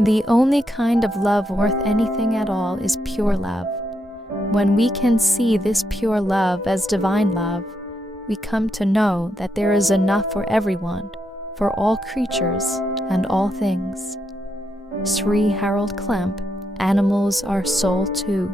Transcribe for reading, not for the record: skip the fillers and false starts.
The only kind of love worth anything at all is pure love. When we can see this pure love as divine love, we come to know that there is enough for everyone, for all creatures and all things. Sri Harold Klemp, Animals Are Soul Too.